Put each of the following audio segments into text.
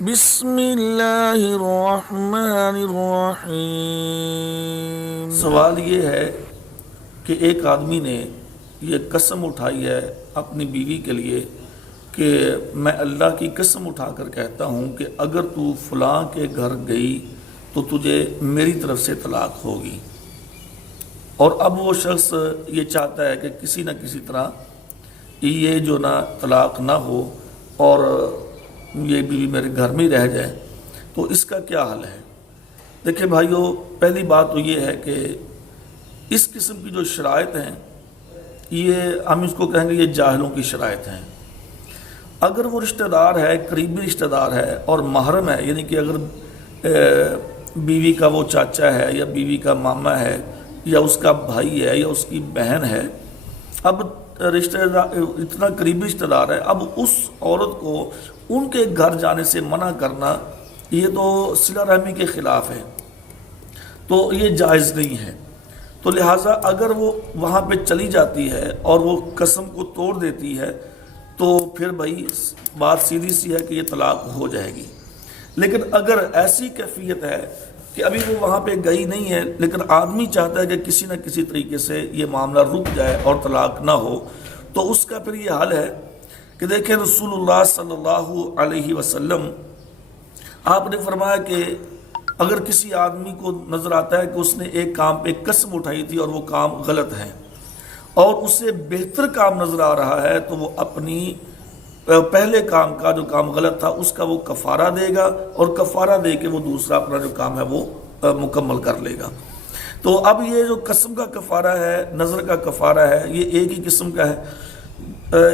بسم اللہ الرحمن الرحیم۔ سوال یہ ہے کہ ایک آدمی نے یہ قسم اٹھائی ہے اپنی بیوی کے لیے کہ میں اللہ کی قسم اٹھا کر کہتا ہوں کہ اگر تو فلاں کے گھر گئی تو تجھے میری طرف سے طلاق ہوگی، اور اب وہ شخص یہ چاہتا ہے کہ کسی نہ کسی طرح یہ جو نہ طلاق نہ ہو اور یہ بیوی میرے گھر میں ہی رہ جائے، تو اس کا کیا حل ہے؟ دیکھیں بھائیو، پہلی بات تو یہ ہے کہ اس قسم کی جو شرائط ہیں یہ ہم اس کو کہیں گے یہ جاہلوں کی شرائط ہیں۔ اگر وہ رشتہ دار ہے، قریبی رشتہ دار ہے اور محرم ہے، یعنی کہ اگر بیوی کا وہ چاچا ہے یا بیوی کا ماما ہے یا اس کا بھائی ہے یا اس کی بہن ہے، اب رشتہ دار اتنا قریبی رشتہ دار ہے، اب اس عورت کو ان کے گھر جانے سے منع کرنا یہ تو صلہ رحمی کے خلاف ہے، تو یہ جائز نہیں ہے۔ تو لہٰذا اگر وہ وہاں پہ چلی جاتی ہے اور وہ قسم کو توڑ دیتی ہے تو پھر بھائی بات سیدھی سی ہے کہ یہ طلاق ہو جائے گی۔ لیکن اگر ایسی کیفیت ہے کہ ابھی وہ وہاں پہ گئی نہیں ہے لیکن آدمی چاہتا ہے کہ کسی نہ کسی طریقے سے یہ معاملہ رک جائے اور طلاق نہ ہو، تو اس کا پھر یہ حل ہے کہ دیکھیں رسول اللہ صلی اللہ علیہ وسلم آپ نے فرمایا کہ اگر کسی آدمی کو نظر آتا ہے کہ اس نے ایک کام پہ قسم اٹھائی تھی اور وہ کام غلط ہے اور اسے بہتر کام نظر آ رہا ہے، تو وہ اپنی پہلے کام کا جو کام غلط تھا اس کا وہ کفارہ دے گا، اور کفارہ دے کے وہ دوسرا اپنا جو کام ہے وہ مکمل کر لے گا۔ تو اب یہ جو قسم کا کفارہ ہے، نظر کا کفارہ ہے، یہ ایک ہی قسم کا ہے۔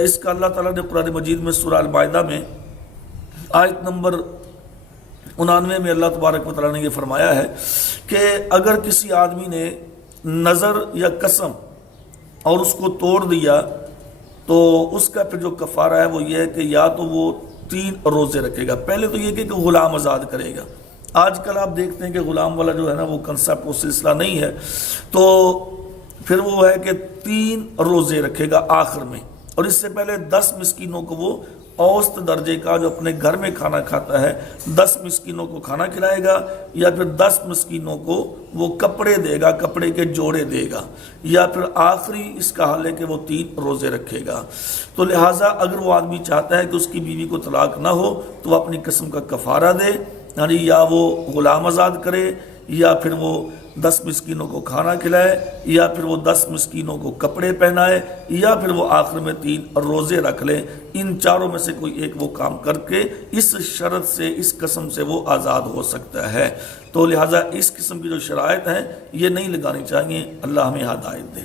اس کا اللہ تعالیٰ نے قرآن مجید میں سورہ المائدہ میں آیت نمبر 99 میں اللہ تبارک و تعالیٰ نے یہ فرمایا ہے کہ اگر کسی آدمی نے نظر یا قسم اور اس کو توڑ دیا تو اس کا پھر جو کفارہ ہے وہ یہ ہے کہ یا تو وہ 3 روزے رکھے گا۔ پہلے تو یہ کہ غلام آزاد کرے گا۔ آج کل آپ دیکھتے ہیں کہ غلام والا جو ہے نا وہ کنسپٹ، وہ سلسلہ نہیں ہے، تو پھر وہ ہے کہ 3 روزے رکھے گا آخر میں، اور اس سے پہلے 10 مسکینوں کو وہ اوسط درجے کا جو اپنے گھر میں کھانا کھاتا ہے 10 مسکینوں کو کھانا کھلائے گا، یا پھر 10 مسکینوں کو وہ کپڑے دے گا، کپڑے کے جوڑے دے گا، یا پھر آخری اس کا حل ہے کہ وہ 3 روزے رکھے گا۔ تو لہٰذا اگر وہ آدمی چاہتا ہے کہ اس کی بیوی کو طلاق نہ ہو تو وہ اپنی قسم کا کفارہ دے، یعنی یا وہ غلام آزاد کرے، یا پھر وہ 10 مسکینوں کو کھانا کھلائے، یا پھر وہ 10 مسکینوں کو کپڑے پہنائے، یا پھر وہ آخر میں 3 روزے رکھ لے۔ ان چاروں میں سے کوئی ایک وہ کام کر کے اس شرط سے، اس قسم سے وہ آزاد ہو سکتا ہے۔ تو لہٰذا اس قسم کی جو شرائط ہیں یہ نہیں لگانی چاہیے۔ اللہ ہمیں ہدایت دے۔